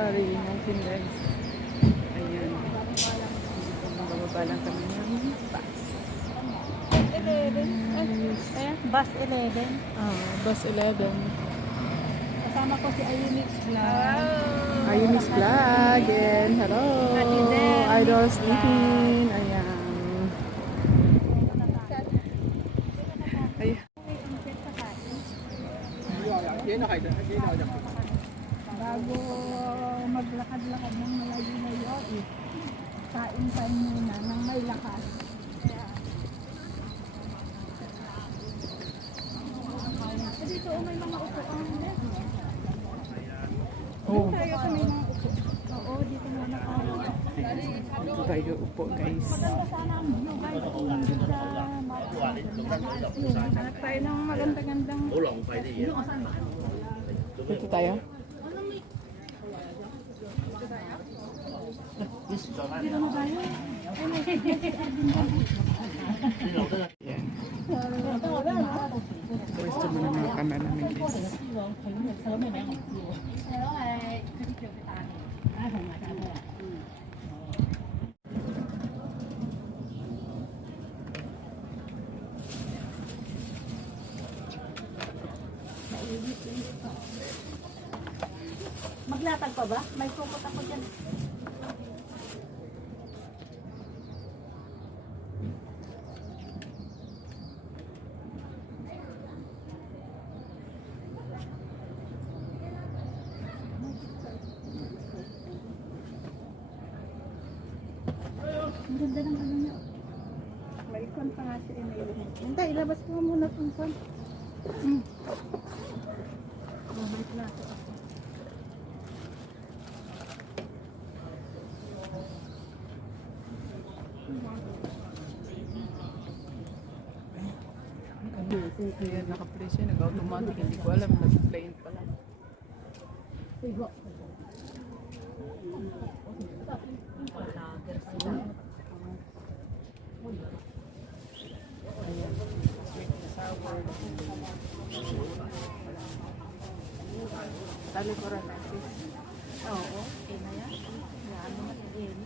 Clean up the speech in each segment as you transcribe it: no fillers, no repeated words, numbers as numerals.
Sari Mountain guys. Ayan. Bababa lang kami ng bus. 11. Ayan, bus 11. Bus 11. Kasama ko si Ayunix Vlog. Ayunis Vlog and hello. Idol sleeping. Ayan. Ayan. Bago maglakad-lakad ng malayo-layo, kain-kain muna ng may lakas. Dito may mga upuan. Oh, Tayo sa may mga upo. Oo, dito muna tayo. dito tayo upo guys. Sana ang view guys kung nandun sa hanap tayo ng maganda-gandang Dito tayo. dito na tayo. Ay, may Ayan. Pwesto mo na mga camera namin guys. maglatag pa ba? May kupot ako dyan. Ang ganda ng ano niya. May ikon pa nga si Emily. Hintay, ilabas ko muna itong ikon. May plato ako. Ayan, naka-play siya. Nag-automatic. Hindi ko alam. Nag-play pa lang. Sigo. Tali ko rin natin. Oo, okay na yan. Yan naman yan.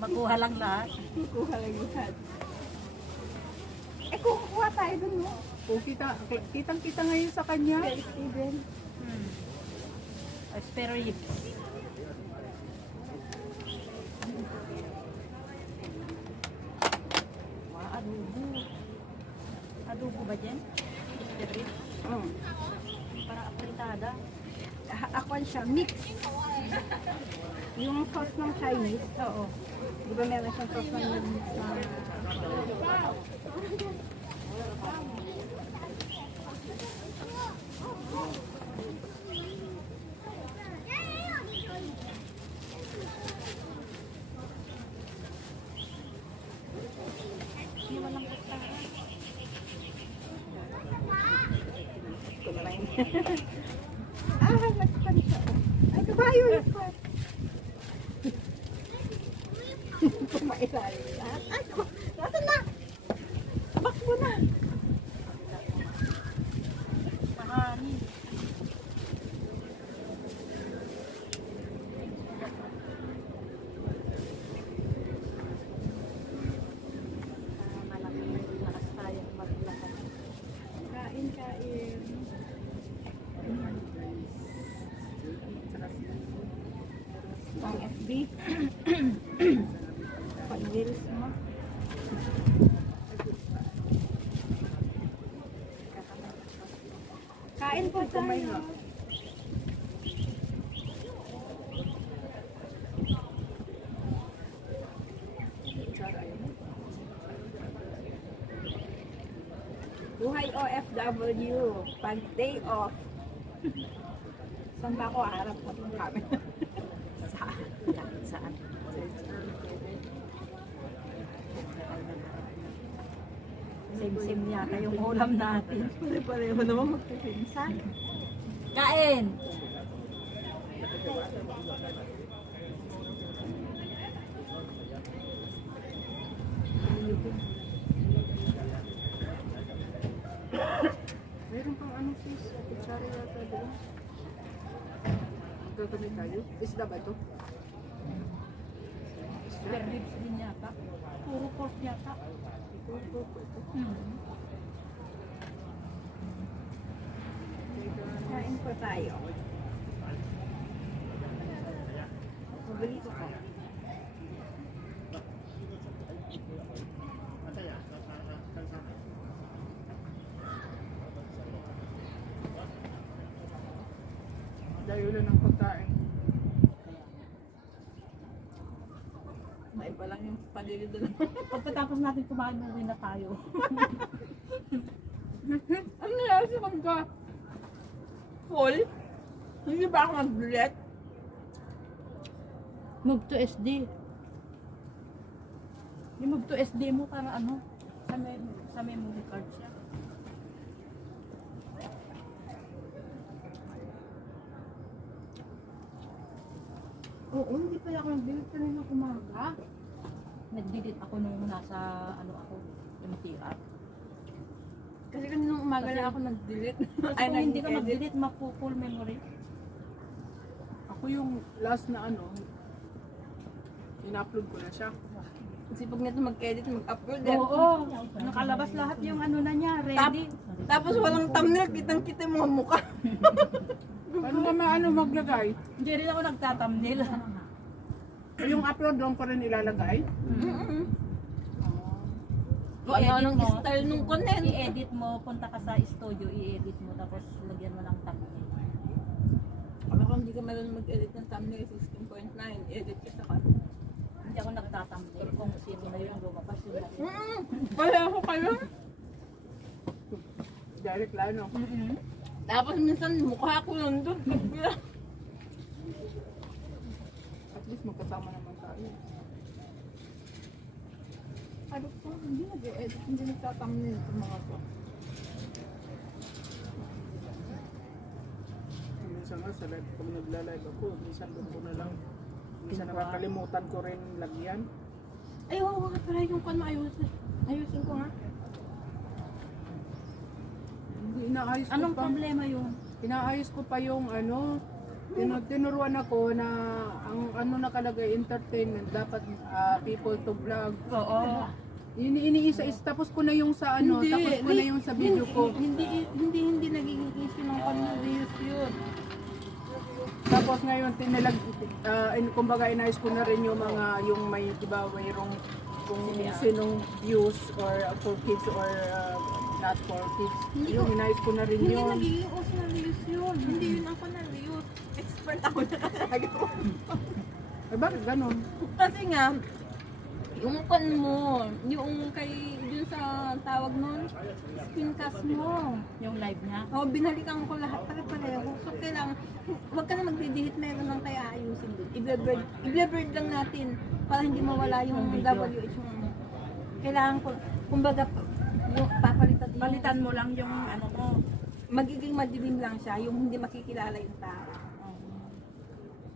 Makuha lang lahat. Kuha lang yung hat. Eh, kukuha tayo dun, no? Oh, kitang-kita ngayon sa kanya. Kay Steven. Spare ribs. Adobo. Adobo ba dyan? Spare ribs? Para apritada. Akuan siya, mix. Yung sauce ng Chinese, oo. Di ba meron siyang sauce ng mix na... Hindi walang kutsara. Nagpan siya. Ay, kabayo yun. Pumailalim lahat. Ay, nasan na? Bakbo na. Mahani. Malaking lakas tayo maglakad. Kain. Pang FB. Pang reels mo. Kain po tayo. Buhay OFW. Pag day off. Saan ba ako harap sa kami? Saan? Saan? Sim-sim yata yung ulam natin. Pareho naman magpipinsan. Kain! Meron pang ano sis, kutsara yata doon. Magkakami tayo. Isda ba ito? Spare ribs din yata. Puro pork yata. Kain po tayo. Paborito ko. Dayo lang ng pagkain. May pa lang yung panili doon. Pagkatapos natin kumain na rin na tayo. Ano nangyari sa pagka? Full? Hindi ba ako nag-bullet? Move to SD. Yung move to SD mo para ano? Sa memory card siya. Oo, hindi pala ako nag-bullet kanina umaga. Nag-delete ako nung nasa ano ako, MTR. Kasi kanina umaga lang ako nag-delete. Ay, kung hindi ka mag-delete, mapu-full memory. Ako yung last na ano, in-upload ko na siya. Kasi pag nito mag-edit, mag-upload. Oo, nakalabas lahat yung ano na niya, ready. Tapos walang thumbnail, kitang-kita yung mga mukha. Paano ka maano maglagay? Hindi rin ako nagtatamnil. Yung upload lang ko rin ilalagay? Kung ano anong style nung content. I-edit mo, punta ka sa studio, i-edit mo, tapos lagyan mo ng thumbnail. Kung hindi ka marunong mag-edit ng thumbnail, 16.9, edit ka sa cut. Hindi ako nagtatamnil kung sino na yung lumabas yun na rin. Wala ako kayo. Direct lang, no? Tapos minsan mukha ko nandun. At least magkasama naman tayo. Sabi ko, hindi nag-edit, hindi nagtatamnil sa mga to. Minsan nga sa live, pag nagla-live ako, minsan doon ko na lang. Minsan nakakalimutan ko rin lagyan. Ay, oo nga pala yung kung ayusin. Ayusin ko nga. Hindi, inaayos ko Anong pa. problema yun? Inaayos ko pa yung ano, tinuruan ako na ang ano nakalagay, entertainment, dapat people to vlog. Oo. Iniisa-is, tapos ko na yung sa ano, Hindi, tapos ko na yung sa video ko. Hindi nagiging issue ng pag-reuse yun. Tapos ngayon, kumbaga inayos ko na rin yung mga, yung may, diba, mayroong kung sinong views or for kids or not for kids. Yung inayos ko na rin Hindi yun. nagiging uso ng reuse yun. Hindi yun ako na reuse. Expert ako na talaga. Eh, bakit ganun? Kasi nga, yung kan mo, yung kay, dun sa tawag nun, screencast mo. Yung live niya. O, binalikan ko lahat pare-pareho. So, kailangan, huwag ka na magdidihit, meron lang kaya ayusin dun. I-blurred lang natin para hindi mawala yung WH mo. Kailangan ko, kumbaga, yung papalitan mo. Palitan mo lang yung ano mo. Magiging madilim lang siya, yung hindi makikilala yung tao.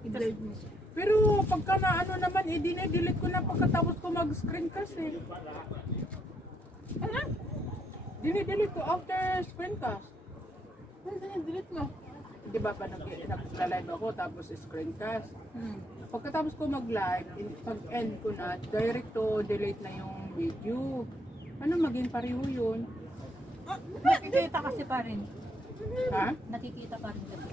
I-blurred mo siya. Pero pagka na ano naman, dinay-delete ko na pagkatapos ko mag-screencast eh. Ano? Dinay-delete ko after screencast. Ano yung delete mo? Di ba pa nag-live ako tapos screencast. Pagkatapos ko mag-live, pag-end ko na, direct to delete na yung video. Ano maging pareho yun? Nakikita kasi pa rin. Ha? Nakikita pa rin kasi.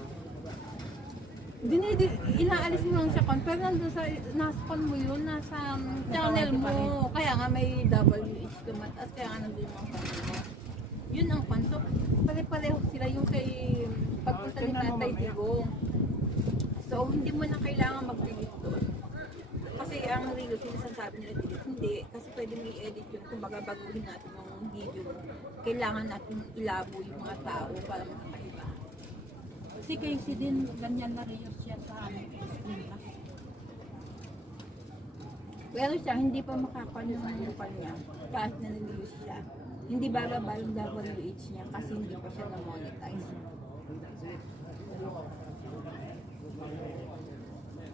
Inaalis mo lang siya kon, pero nandun sa nasa mo yun, nasa channel mo. Kaya nga may WH tumatas, kaya nga nandun yung mga mo. Yun ang pan. So, pare-pareho sila yung kay pagpunta ni Tatay Digong. So, hindi mo na kailangan mag-delete doon. Kasi ang reels, sinasabi nila delete. Hindi, kasi pwede mo i-edit yun. Kung baga baguhin natin yung video, kailangan natin ilabo yung mga tao para makakaiba. Si Casey din, ganyan na reuse siya sa ano, screencast. Pero siya, hindi pa makakuha yung kanya kahit na nag-use siya. Hindi bababa yung WH niya kasi hindi pa siya na-monetize.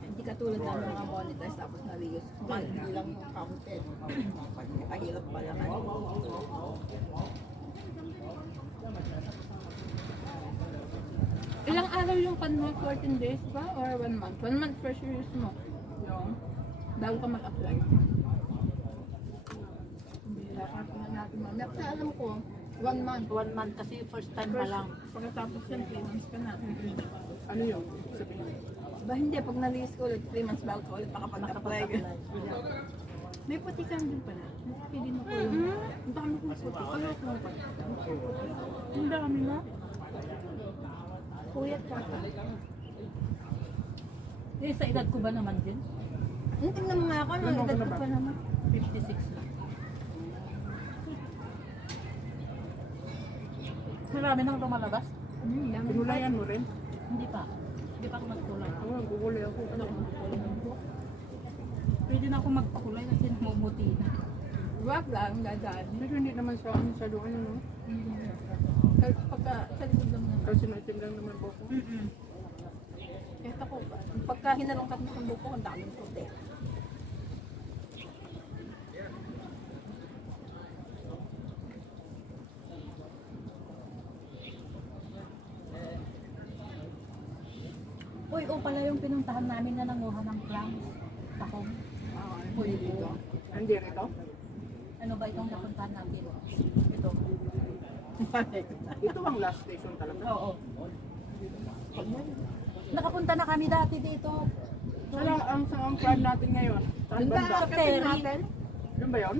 Hindi katulad ng mga monetize tapos na-reuse. Hindi lang yung counted. Nakahirap pala nga. Ilang araw yung pan mo 14 days ba or 1 month? 1 month first use mo. Yung bago ka mag-apply. Hindi na natin mamaya. Kasi alam ko, 1 month. 1 month kasi first time pa lang. Pagkatapos yan, 3 months ka na. Ano yun? Sabihin. Ba hindi, pag na-release ko ulit, 3 months bago ka ulit makapag-apply. May puti ka din pala. Hindi mo ko yun. Ang dami kong puti. Kaya ko pa. Ang dami na. Puyat ka pa. Eh, sa edad ko ba naman din? Tingnan mo nga ako, Ano edad ka ko na ba? pa naman. 56 na. Marami nang lumalabas? Dami. Pinulayan mo rin? Hindi pa. Hindi pa ako magkulay. Ako, gugulay ako. Ano ako magkulay ng buhok? Pwede na ako magpakulay kasi namumuti na. Wag lang, dadaan. Pero hindi naman siya masyado ano, no? Kahit pagka sa likod lang naman. Kasi maitim lang naman po ko. Kahit ako, pagka hinalungkat mo ng buko, ang daming puti. Uy, pala yung pinuntahan namin na nanguha ng clams. Takong. Pwede dito. Hindi rito? Ano ba itong napuntahan natin? Ito. Ito ang last station talaga. Oo. Nakapunta na kami dati dito. Wala ang plan natin ngayon. Saan Doon ba banda? sa ferry natin? Yun ba yun?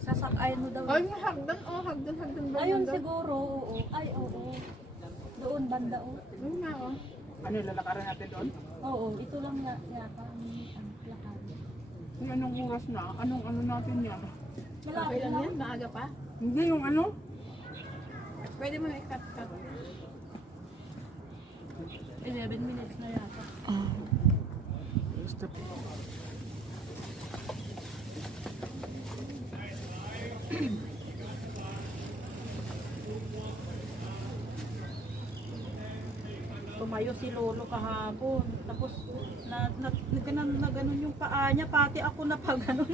Sasakay mo daw. Ay, may hagdan. Oh, hagdan ba? Ayun siguro, oo. Ay, oo. Doon banda, oo. Yun nga, oh. Ano, lalakaran natin doon? Oo, ito lang yata ang lakad. Yung anong oras na? Anong ano natin yan? Okay lang yan, maaga pa. Hindi yung ano? Pwede mo na i-cut-cut. 11 minutes na yata. Tumayo si Lolo kahapon. Tapos na ganun yung paa niya. Pati ako na pa ganun.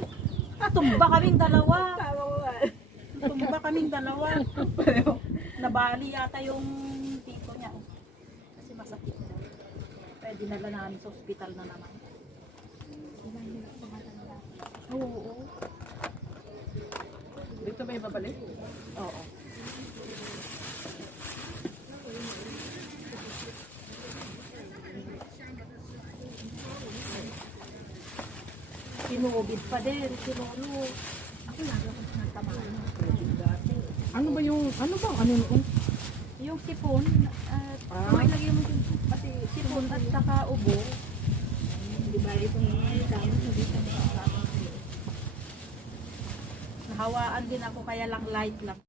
Tumba kaming dalawa. Tama ko ba? Tumba kaming dalawa. Nabali yata yung tito niya. Kasi masakit na. Pwede na lang namin sa ospital na naman. Oo. Dito ba ibabalik? Oo. Sinubid pa din, si Lolo. Ako lagi ako natamaan. Ano ba yung, ano bang ano noon? Yung sipon, at Kung ilagay mo dun, kasi sipon at saka ubo. di ba ito nga, dami mo dito na Nahawaan din ako kaya lang light lang.